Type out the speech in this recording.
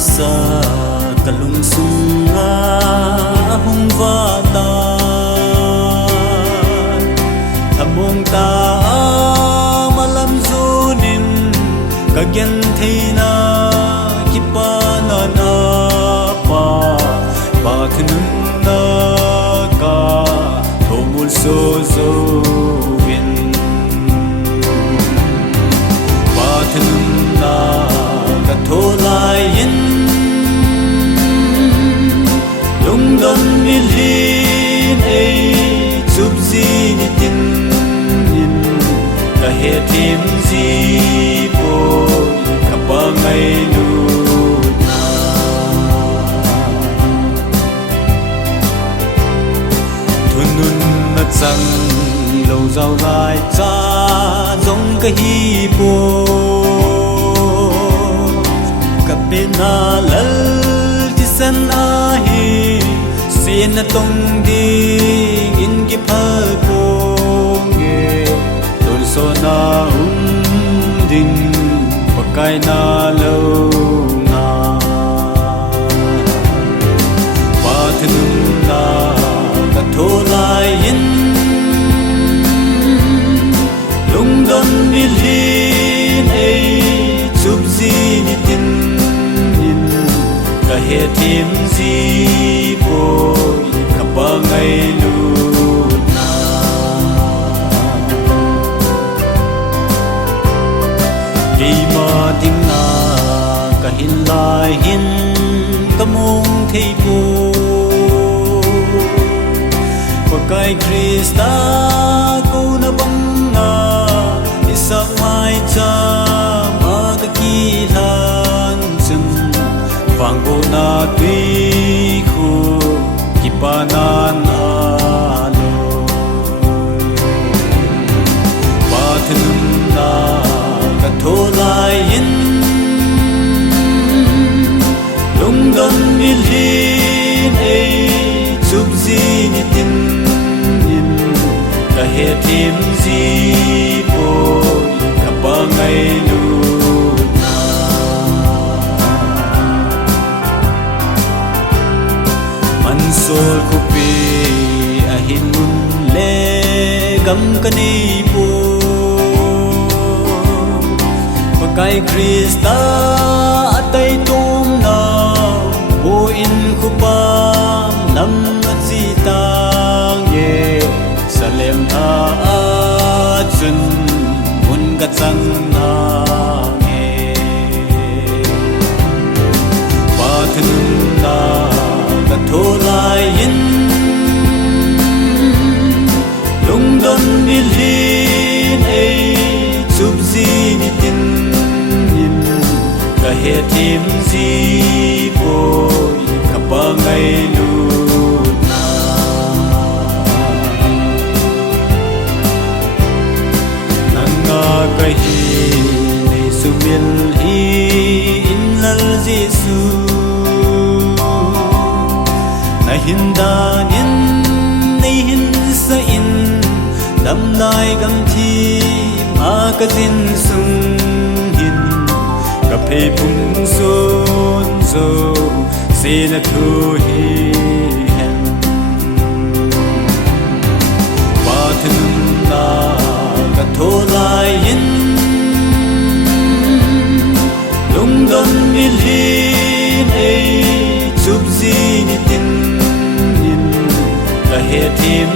sa kalungsunga hung vata among ta malam zunin kagyan theina kipanana pa baknun na ka thomul so zo win baknun na ka tholayin lungdon milhin ei chupzi ni tin in ka he tim zi po ka pa ngai lu na thunun na chang lo zau lai cha zong ka hi po ka pe na lal ti san a hi sin na tong ding in ki phal ko nge ton so na ding pakai na lo na pa thun na ka tholai in lung don milhin ei chup zi ni tin in ka he tim zi po ka pa ngai lu na ki ma ting na ka hin lai hin ka mong thei po pa kai krista ko na bang na isa mai cha ma ka ki lan chen vang go na tui khu ki pa na na lo pa thun na ka tholai in lung don milhin ei chup zi ni tin in ka he tim zi po ka pa ngai lu na man sol ko pi a hin mun le gam ka ni po pakai krista atai tum na o in ko pa nam na chi tang ye salem tha a chun mun ka chang na nge pa thun na ka tholai in lung don milhin ei chup zi ni tin in ka he tim zi po ka pa ngai lu na nanga ka hi nei sumil hi in lal jesu na hindan in nei hin sa in dam lai gam thi ma ka tin sung hin ka pe pum son zo se na thu hi hen pa thun na ka tholai in lung don milhin ei chup zi ni tin in ka he tim